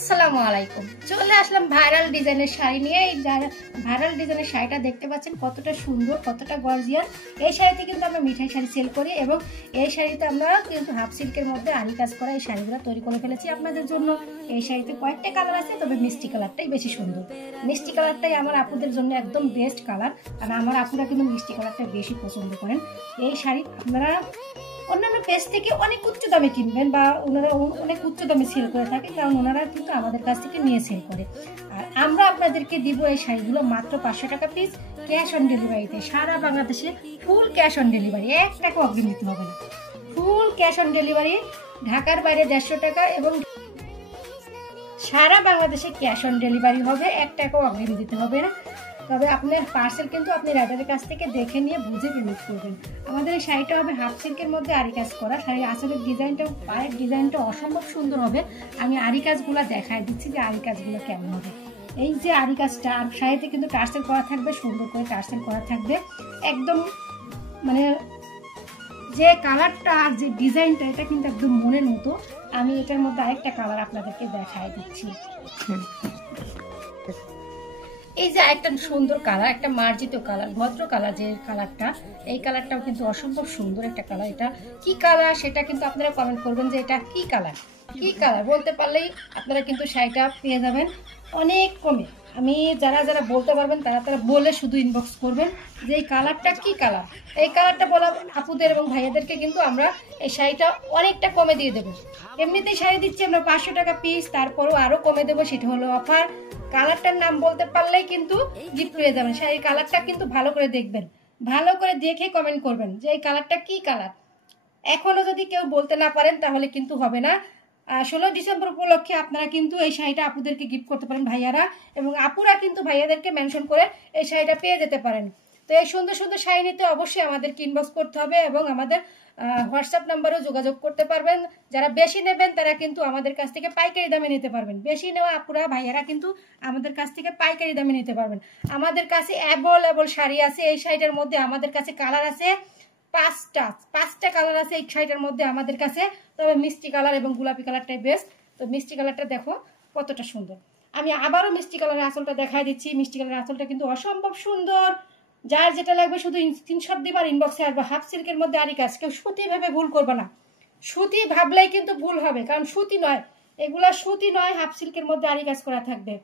আসসালামু আলাইকুম। চলে আসলাম ভাইরাল ডিজাইনের শাড়ি নিয়ে। এই ভাইরাল ডিজাইনের শাড়িটা দেখতে পাচ্ছেন কতটা সুন্দর, কতটা গর্জিয়াস। এই শাড়িতে কিন্তু আমরা মিঠাই শাড়ি সেল করি এবং এই শাড়িতে আমরা কিন্তু হাফ সিল্কের মধ্যে আরি কাজ করা এই শাড়িগুলো তৈরি করে ফেলেছি আপনাদের জন্য। এই শাড়িতে কয়েকটা কালার আছে, তবে মিষ্টি কালারটাই বেশি সুন্দর। মিষ্টি কালারটাই আমার আপুদের জন্য একদম বেস্ট কালার, কারণ আমার আপুরা কিন্তু মিষ্টি কালারটা বেশি পছন্দ করেন। এই শাড়ি আপনারা অন্যান্য পেজ থেকে অনেক উচ্চ দামে কিনবেন বা ওনারা অনেক উচ্চ দামে সেল করে থাকে, কারণ ওনারা কিন্তু আমাদের কাছ থেকে নিয়ে সেল করে। আর আমরা আপনাদেরকে দিব এই শাড়িগুলো মাত্র 500 টাকা পিস, ক্যাশ অন ডেলিভারিতে। সারা বাংলাদেশে ফুল ক্যাশ অন ডেলিভারি, 1 টাকা অগ্রিম দিতে হবে না, ফুল ক্যাশ অন ডেলিভারি। ঢাকার বাইরে 150 টাকা এবং সারা বাংলাদেশে ক্যাশ অন ডেলিভারি হবে, 1 টাকাও অগ্রিম দিতে হবে না। তবে আপনার পার্সেল কিন্তু আপনি রাইডারের কাছ থেকে দেখে নিয়ে বুঝে পেমেন্ট করবেন। আমাদের এই শাড়িটা হবে হাফ সিল্কের মধ্যে আরি কাজ করা। শাড়ির আঁচলের ডিজাইনটা, পায়ের ডিজাইনটা অসম্ভব সুন্দর হবে। আমি আরি কাজগুলো দেখাই দিচ্ছি যে আরি কাজগুলো কেমন হবে। এই যে আরি কাজটা, আর শাড়িতে কিন্তু টার্সেল করা থাকবে, সুন্দর করে টার্সেল করা থাকবে। একদম মানে যে কালারটা আর যে ডিজাইনটা, এটা কিন্তু একদম মনের মতো। আমি এটার মধ্যে আরেকটা কালার আপনাদেরকে দেখাই দিচ্ছি। এই যে একটা সুন্দর কালার, একটা মার্জিত কালার, ভদ্র কালার যে কালারটা, এই কালারটাও কিন্তু অসম্ভব সুন্দর একটা কালার। এটা কি কালার সেটা কিন্তু আপনারা কমেন্ট করবেন যে এটা কি কালার। কি কালার বলতে পারলেই আপনারা কিন্তু শাড়িটা পেয়ে যাবেন অনেক কমে। আমি যারা যারা বলতে পারবেন তারা তারা বলে শুধু ইনবক্স করবেন যে এই কালারটা কি কালার। এই কালারটা বলা আপুদের এবং ভাইয়াদেরকে কিন্তু আমরা এই শাড়িটা অনেকটা কমে দিয়ে দেবো। এমনিতেই শাড়ি দিচ্ছি আমরা 500 টাকা পিস, তারপরও আরও কমে দেবো, সেটা হলো অফার। কালারটার নাম বলতে পারলেই কিন্তু গিফট পেয়ে যাবেন। শাড়ির কালারটা কিন্তু ভালো করে দেখবেন, ভালো করে দেখে কমেন্ট করবেন যে এই কালারটা কি কালার। এখনো যদি কেউ বলতে না পারেন তাহলে কিন্তু হবে না। 16 ডিসেম্বর উপলক্ষে আপনারা কিন্তু এই শাড়িটা আপুদেরকে গিফট করতে পারেন ভাইয়ারা, এবং আপুরা কিন্তু ভাইয়াদেরকে মেনশন করে এই শাড়িটা পেয়ে যেতে পারেন। তো এই সুন্দর সুন্দর শাড়ি নিতে অবশ্যই আমাদেরকে ইনবক্স করতে হবে এবং আমাদের হোয়াটসঅ্যাপ নাম্বারেও যোগাযোগ করতে পারবেন। যারা বেশি নেবেন তারা কিন্তু আমাদের কাছ থেকে পাইকারি দামে নিতে পারবেন। বেশি নেওয়া আপুরা ভাইয়ারা কিন্তু আমাদের কাছ থেকে পাইকারি দামে নিতে পারবেন। আমাদের কাছে অ্যাভেলেবল শাড়ি আছে। এই শাড়িটার মধ্যে আমাদের কাছে কালার আছে 5টা কালার আছে এই শাড়িটার মধ্যে আমাদের কাছে। তবে মিষ্টি কালার এবং গোলাপি কালারটাই বেস্ট। তো মিষ্টি কালারটা দেখো কতটা সুন্দর। আমি আবারও মিষ্টি কালারের আঁচলটা দেখাই দিচ্ছি। মিষ্টি কালারের আঁচলটা কিন্তু অসম্ভব সুন্দর। যার যেটা লাগবে শুধু স্ক্রিনশট দিবার, ইনবক্সে আসবে। হাফ সিল্কের মধ্যে আরি কাজ, কেউ সুতি ভেবে ভুল করবে না। সুতি ভাবলেই কিন্তু ভুল হবে, কারণ সুতি নয়, এগুলা সুতি নয়, হাফ সিল্কের মধ্যে আরি কাজ করা থাকবে।